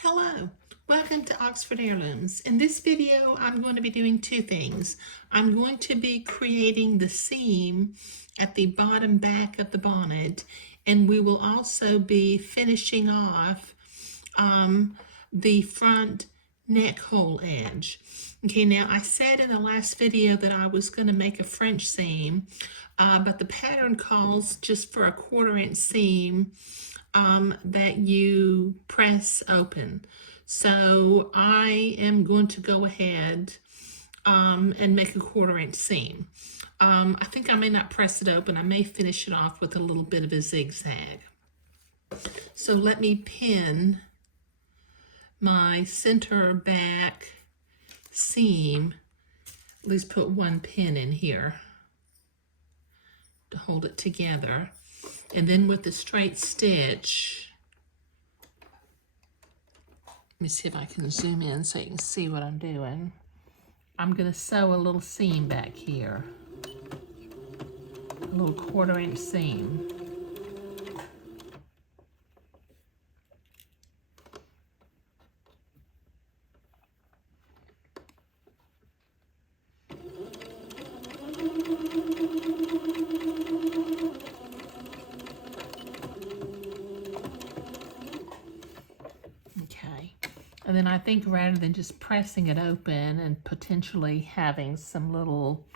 Hello, welcome to Oxford Heirlooms. In this video, I'm going to be doing two things. I'm going to be creating the seam at the bottom back of the bonnet, and we will also be finishing off the front neck hole edge. Okay, now I said in the last video that I was going to make a French seam, but the pattern calls just for a 1/4 inch seam that you press open. So I am going to go ahead and make a 1/4 inch seam. I think I may not press it open. I may finish it off with a little bit of a zigzag. So let me pin my center back seam. At least put one pin in here to hold it together. And then with the straight stitch, let me see if I can zoom in so you can see what I'm doing. I'm going to sew a little seam back here, a little 1/4 inch seam. Okay, and then I think rather than just pressing it open and potentially having some little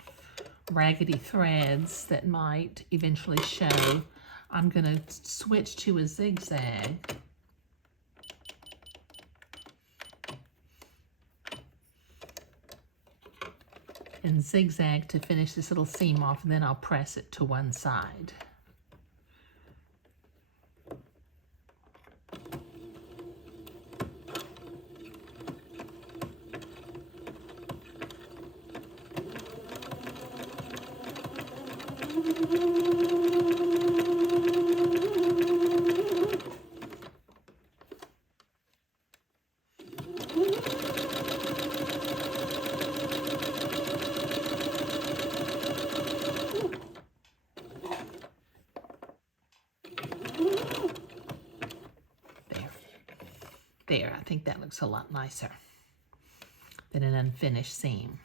raggedy threads that might eventually show, I'm going to switch to a zigzag. And zigzag to finish this little seam off, and then I'll press it to one side. There, I think that looks a lot nicer than an unfinished seam.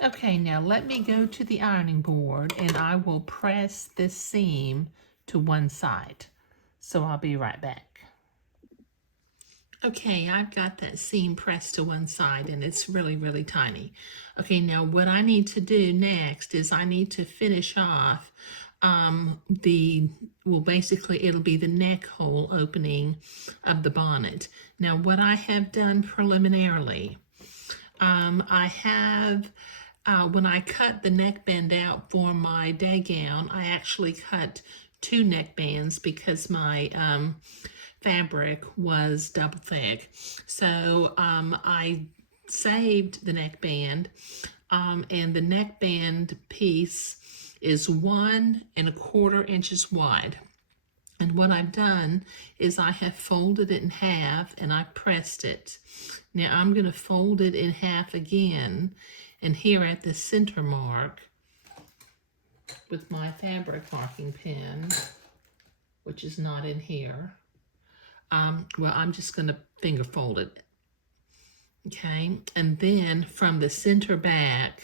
Okay, now let me go to the ironing board and I will press this seam to one side. So I'll be right back. Okay, I've got that seam pressed to one side and it's really, really tiny. Okay, now what I need to do next is I need to finish off basically it'll be the neck hole opening of the bonnet. Now what I have done preliminarily, I have, when I cut the neckband out for my day gown, I actually cut 2 neckbands because my fabric was double thick. So I saved the neckband, and the neckband piece is 1 1/4 inches wide. And what I've done is I have folded it in half and I pressed it. Now I'm going to fold it in half again, and here at the center mark with my fabric marking pen, which is not in here, well, I'm just going to finger fold it. Okay, and then from the center back,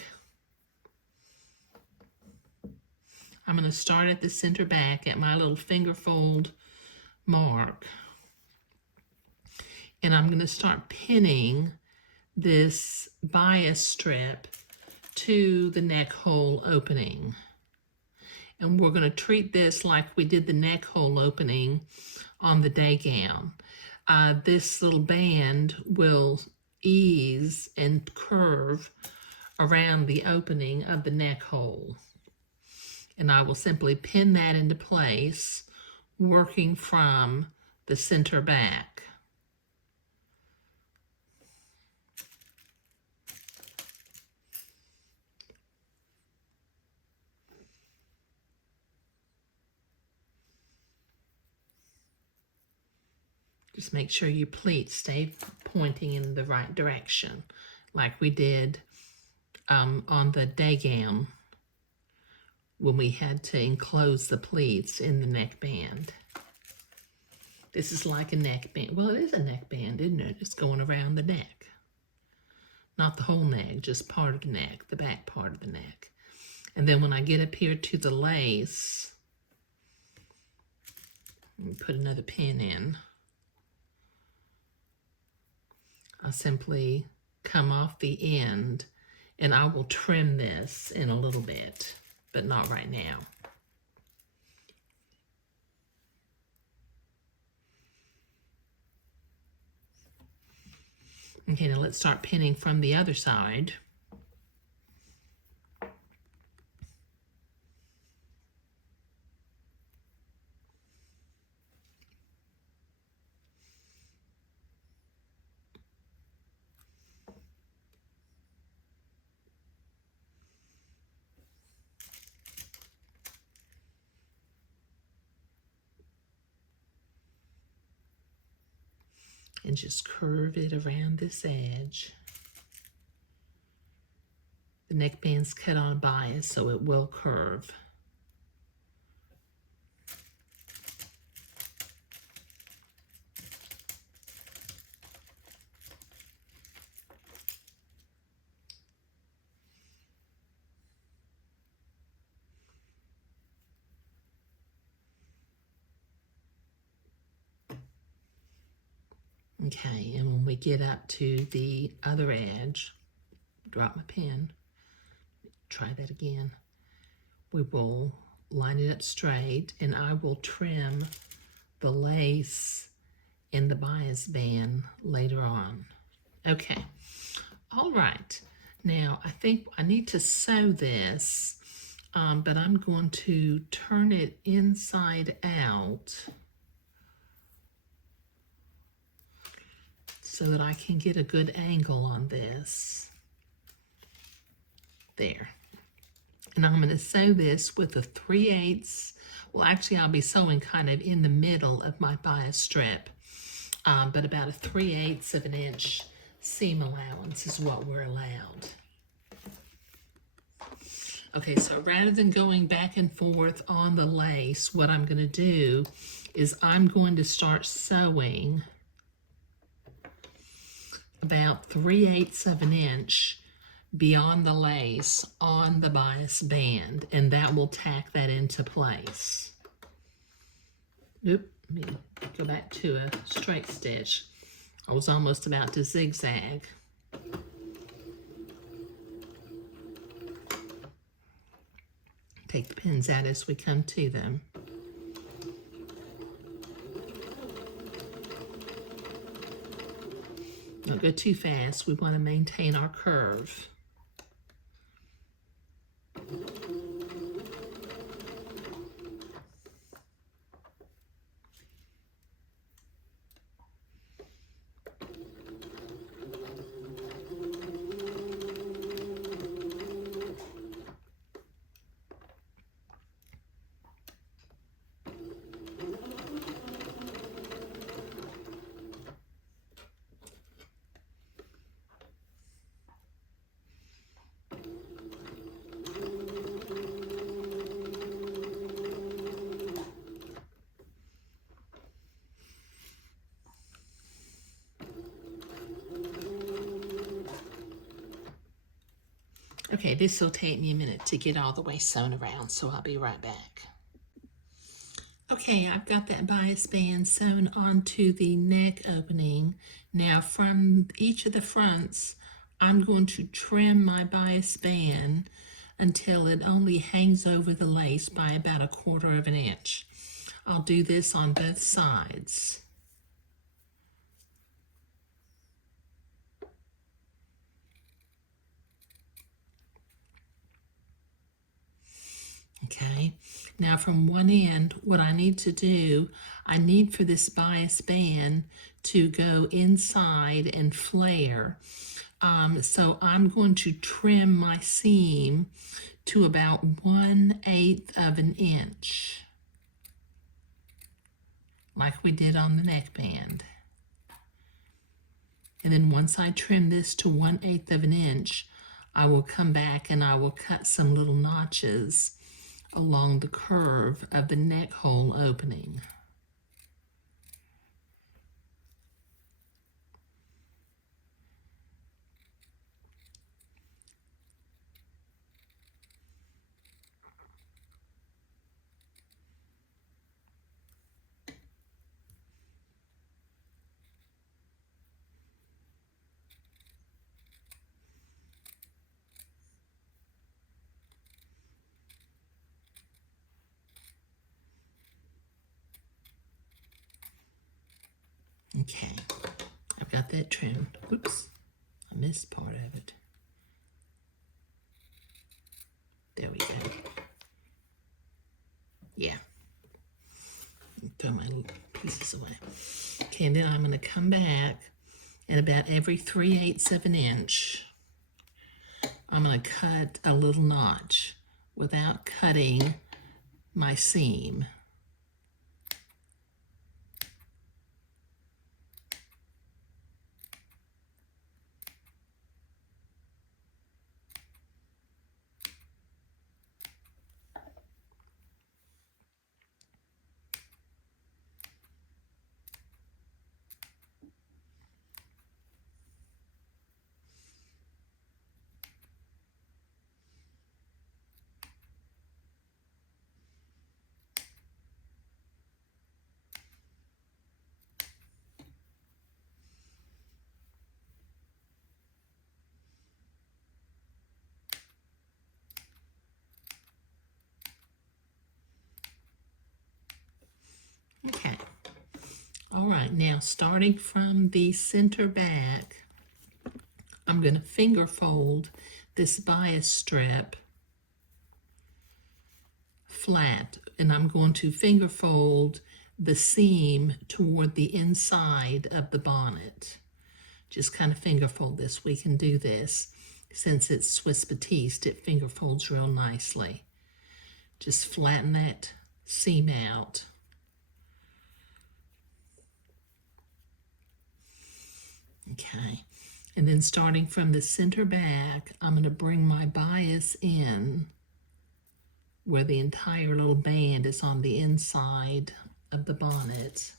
I'm going to start at the center back at my little finger fold mark. And I'm going to start pinning this bias strip to the neck hole opening. And we're going to treat this like we did the neck hole opening on the day gown. This little band will ease and curve around the opening of the neck hole. And I will simply pin that into place, working from the center back. Just make sure your pleats stay pointing in the right direction, like we did on the day gown when we had to enclose the pleats in the neckband. This is like a neckband. Well, it is a neckband, isn't it? It's going around the neck. Not the whole neck, just part of the neck, the back part of the neck. And then when I get up here to the lace, let me put another pin in. I simply come off the end, and I will trim this in a little bit, but not right now. Okay, now let's start pinning from the other side. And just curve it around this edge. The neckband's cut on a bias, so it will curve. Okay, and when we get up to the other edge, drop my pen, try that again. We will line it up straight, and I will trim the lace in the bias band later on. Okay, all right. Now, I think I need to sew this, but I'm going to turn it inside out so that I can get a good angle on this. There. And I'm going to sew this with a 3/8. Well, actually, I'll be sewing kind of in the middle of my bias strip, but about a 3/8 of an inch seam allowance is what we're allowed. Okay, so rather than going back and forth on the lace, what I'm going to do is I'm going to start sewing about 3/8 of an inch beyond the lace on the bias band, and that will tack that into place. Oop, let me go back to a straight stitch. I was almost about to zigzag. Take the pins out as we come to them. Don't go too fast. We want to maintain our curve. Okay, this will take me a minute to get all the way sewn around, so I'll be right back. Okay, I've got that bias band sewn onto the neck opening. Now from each of the fronts, I'm going to trim my bias band until it only hangs over the lace by about 1/4 of an inch. I'll do this on both sides. Okay, now from one end, what I need to do, I need for this bias band to go inside and flare. So I'm going to trim my seam to about 1/8 of an inch, like we did on the neckband. And then once I trim this to 1/8 of an inch, I will come back and I will cut some little notches along the curve of the neck hole opening. Okay, I've got that trimmed. Oops, I missed part of it. There we go. Yeah. Throw my little pieces away. Okay, and then I'm going to come back and about every 3/8 of an inch, I'm going to cut a little notch without cutting my seam. Okay. All right, now starting from the center back, I'm going to finger fold this bias strip flat, and I'm going to finger fold the seam toward the inside of the bonnet. Just kind of finger fold this. We can do this. Since it's Swiss Batiste, it finger folds real nicely. Just flatten that seam out. Okay, and then starting from the center back, I'm going to bring my bias in where the entire little band is on the inside of the bonnet.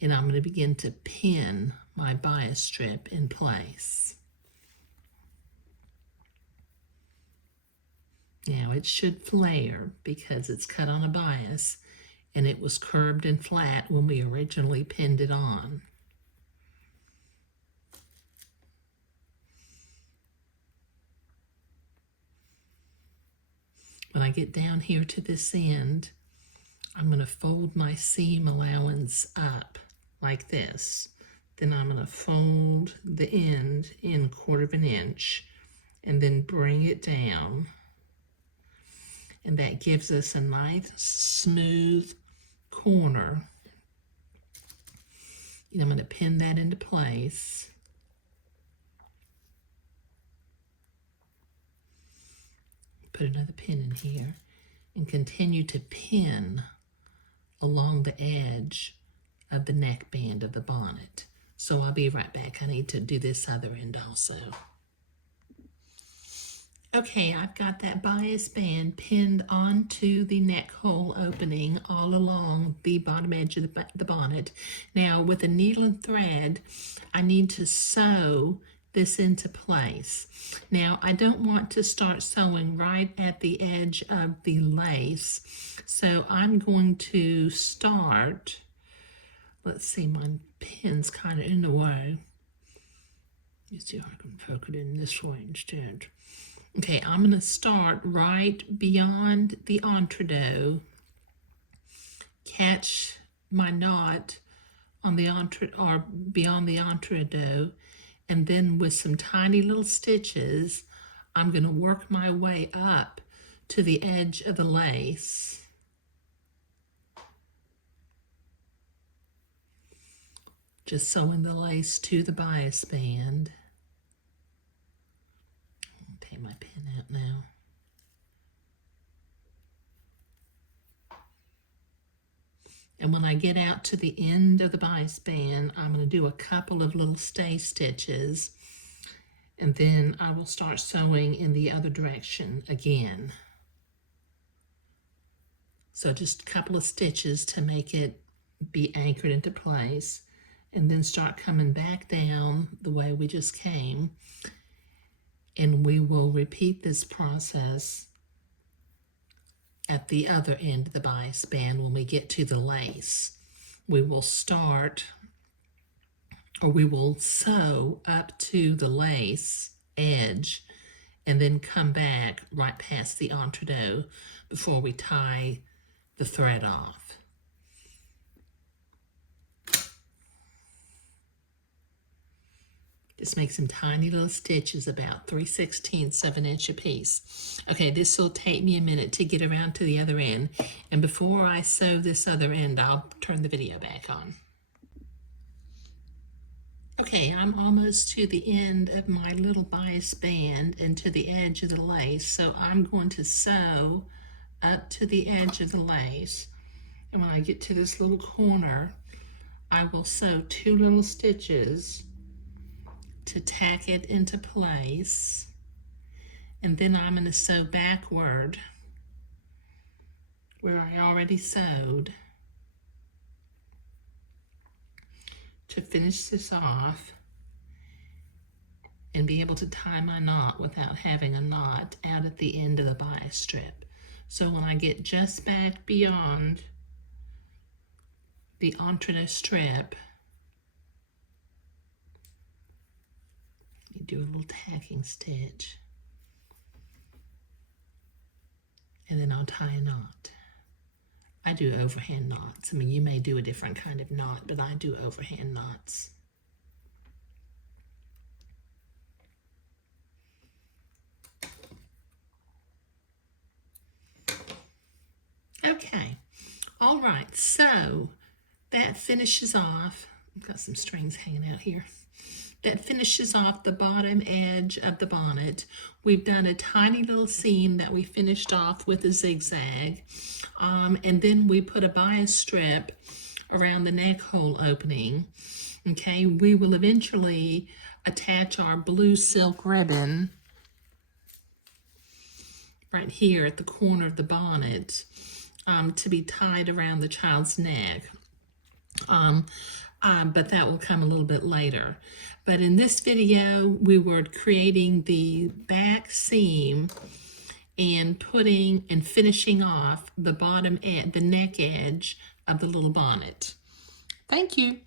And I'm going to begin to pin my bias strip in place. Now it should flare because it's cut on a bias and it was curved and flat when we originally pinned it on. When I get down here to this end, I'm going to fold my seam allowance up like this. Then I'm going to fold the end in 1/4 of an inch and then bring it down. And that gives us a nice smooth corner. And I'm going to pin that into place. Put another pin in here and continue to pin along the edge of the neckband of the bonnet. So I'll be right back. I need to do this other end also. Okay, I've got that bias band pinned onto the neck hole opening all along the bottom edge of the bonnet. Now with a needle and thread, I need to sew this into place. Now I don't want to start sewing right at the edge of the lace, so I'm going to start, let's see, my pin's kind of in the way. Let's see if I can poke it in this way instead. Okay, I'm going to start right beyond the entredeaux, catch my knot on the or beyond the entredeaux, and then with some tiny little stitches, I'm going to work my way up to the edge of the lace. Just sewing the lace to the bias band. Take my pin out now. And when I get out to the end of the bias band, I'm going to do a couple of little stay stitches, and then I will start sewing in the other direction again. So just a couple of stitches to make it be anchored into place, and then start coming back down the way we just came. And we will repeat this process at the other end of the bias band when we get to the lace. We will start, or we will sew up to the lace edge and then come back right past the entredeaux before we tie the thread off. Just make some tiny little stitches about 3/16 of an inch apiece. Okay, this will take me a minute to get around to the other end. And before I sew this other end, I'll turn the video back on. Okay, I'm almost to the end of my little bias band and to the edge of the lace. So I'm going to sew up to the edge of the lace. And when I get to this little corner, I will sew 2 little stitches to tack it into place. And then I'm going to sew backward where I already sewed to finish this off and be able to tie my knot without having a knot out at the end of the bias strip. So when I get just back beyond the entreneur strip, you do a little tacking stitch, and then I'll tie a knot. I do overhand knots. I mean, you may do a different kind of knot, but I do overhand knots. Okay, all right, so that finishes off, I've got some strings hanging out here. That finishes off the bottom edge of the bonnet. We've done a tiny little seam that we finished off with a zigzag. And then we put a bias strip around the neck hole opening. Okay, we will eventually attach our blue silk ribbon right here at the corner of the bonnet to be tied around the child's neck. But that will come a little bit later. But in this video, we were creating the back seam and putting and finishing off the bottom edge, the neck edge of the little bonnet. Thank you.